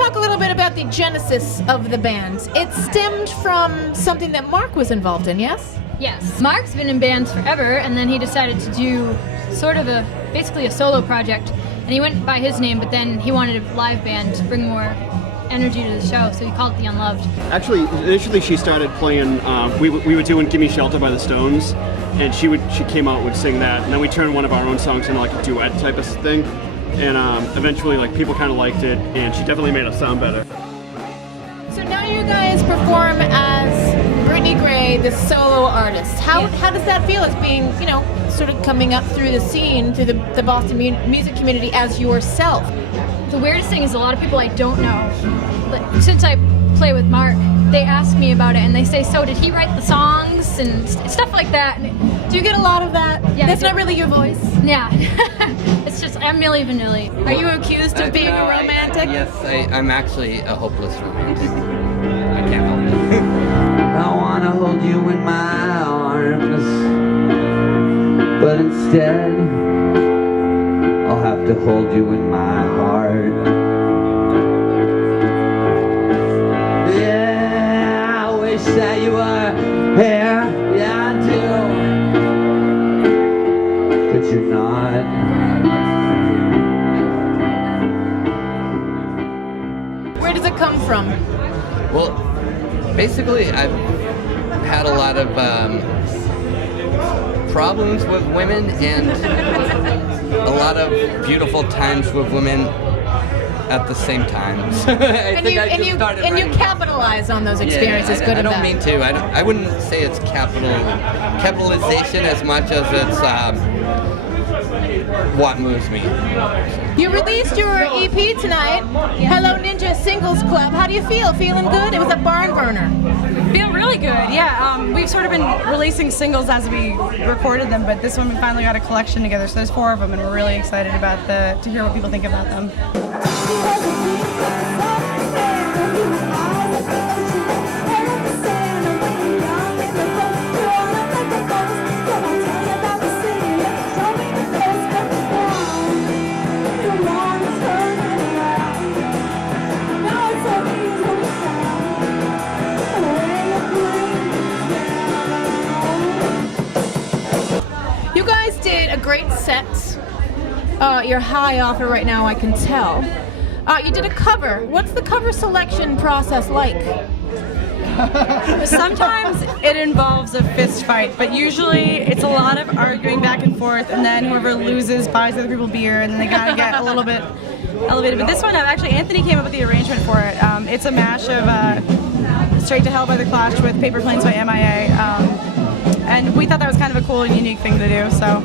talk a little bit about the genesis of the band. It stemmed from something that Mark was involved in, yes? Yes. Mark's been in bands forever, and then he decided to do sort of basically a solo project. And he went by his name, but then he wanted a live band to bring more energy to the show, so he called it The Unloved. Actually, initially she started playing, we were doing Gimme Shelter by the Stones, and she came out and would sing that, and then we turned one of our own songs into like a duet type of thing, and eventually like people kind of liked it, and she definitely made us sound better. So now you guys perform as Brittany Gray, the solo artist. How does that feel as being, you know, sort of coming up through the scene, through the Boston music community as yourself? The weirdest thing is a lot of people I don't know, but since I play with Mark, they ask me about it and they say, so did he write the songs and stuff like that? Do you get a lot of that? Yeah, that's not really your voice? Yeah. It's just, I'm Milli Vanilli. Are you accused of being a romantic? Yes, I'm actually a hopeless romantic. I can't help it. I want to hold you in my arms, but instead I'll have to hold you in my heart. Yeah, I wish that you were here. Yeah, I do. But you're not. Where does it come from? Well, basically, I've had a lot of problems with women and a lot of beautiful times with women at the same time. So and you capitalize on those experiences, good and bad. I don't mean to. I wouldn't say it's capitalization as much as it's what moves me. You released your EP tonight, Hello Ninja Singles Club. How do you feel? Feeling good? It was a barn burner. Feel really good, yeah. We've sort of been releasing singles as we recorded them, but this one we finally got a collection together, so there's 4 of them, and we're really excited about to hear what people think about them. You guys did a great set. You're high off it right now, I can tell. You did a cover. What's the cover selection process like? Sometimes it involves a fist fight, but usually it's a lot of arguing back and forth, and then whoever loses buys other people beer, and then they gotta get a little bit elevated. But this one, actually, Anthony came up with the arrangement for it. It's a mash of Straight to Hell by The Clash with Paper Planes by MIA. And we thought that was kind of a cool and unique thing to do, so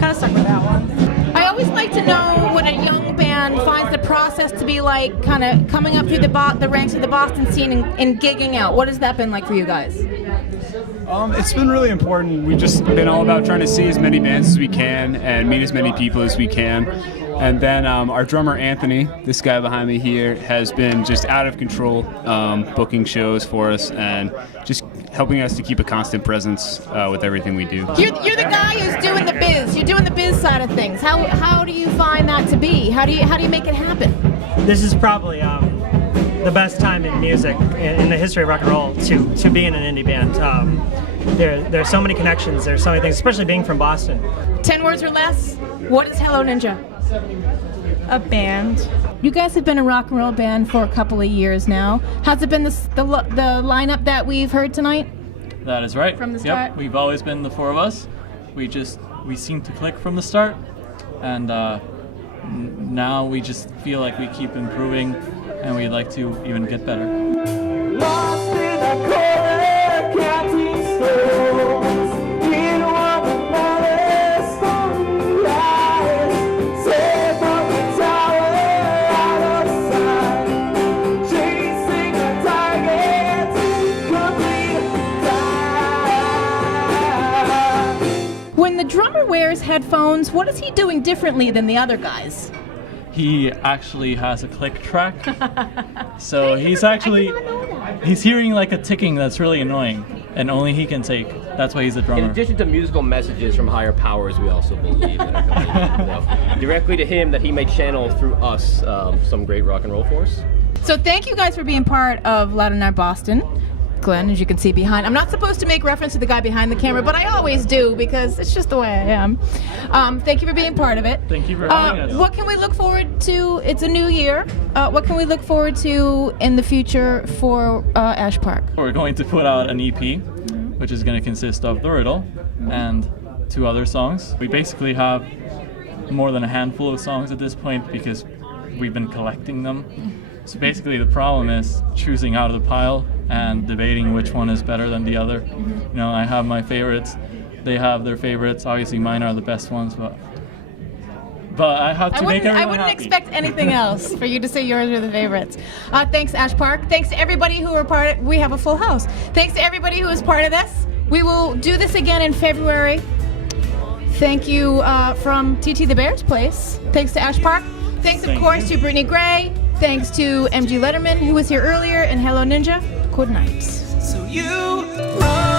kind of stuck with that one. I always like to know what a young band finds the process to be like, kind of coming up through the ranks of the Boston scene and gigging out. What has that been like for you guys? It's been really important. We've just been all about trying to see as many bands as we can and meet as many people as we can. And then our drummer Anthony, this guy behind me here, has been just out of control, booking shows for us and just helping us to keep a constant presence with everything we do. You're the guy who's doing the biz. You're doing the biz side of things. How do you find that to be? How do you make it happen? This is probably the best time in music in the history of rock and roll to be in an indie band. There's so many connections. There's so many things, especially being from Boston. 10 words or less. What is Hello Ninja? A band. You guys have been a rock and roll band for a couple of years now. Has it been the lineup that we've heard tonight? That is right. From the start? Yep, we've always been the 4 of us. We seem to click from the start, and now we just feel like we keep improving, and we'd like to even get better. Lost in a corner, counting stones. When the drummer wears headphones, what is he doing differently than the other guys? He actually has a click track, so he's hearing like a ticking that's really annoying, and only he can take. That's why he's a drummer. In addition to musical messages from higher powers, we also believe that are coming directly to him, that he may channel through us some great rock and roll for us. So thank you guys for being part of Loud and Loud Boston. Glenn, as you can see behind, I'm not supposed to make reference to the guy behind the camera, but I always do because it's just the way I am. Thank you for being part of it. Thank you for having us. What can we look forward to? It's a new year. What can we look forward to in the future for Ashpark? We're going to put out an EP, which is going to consist of The Riddle and 2 other songs. We basically have more than a handful of songs at this point because we've been collecting them. So basically the problem is choosing out of the pile and debating which one is better than the other. You know, I have my favorites, they have their favorites. Obviously mine are the best ones, but I have to make everyone I wouldn't happy. expect anything else for you to say yours are the favorites. Thanks, Ashpark. Thanks to everybody who were part of. We have a full house. Thanks to everybody who was part of this. We will do this again in February. Thank you from TT the Bear's Place. Thanks to Ashpark. Thanks, of course, to Brittany Gray. Thanks to MG Lederman, who was here earlier, and Hello Ninja. Good night. So you run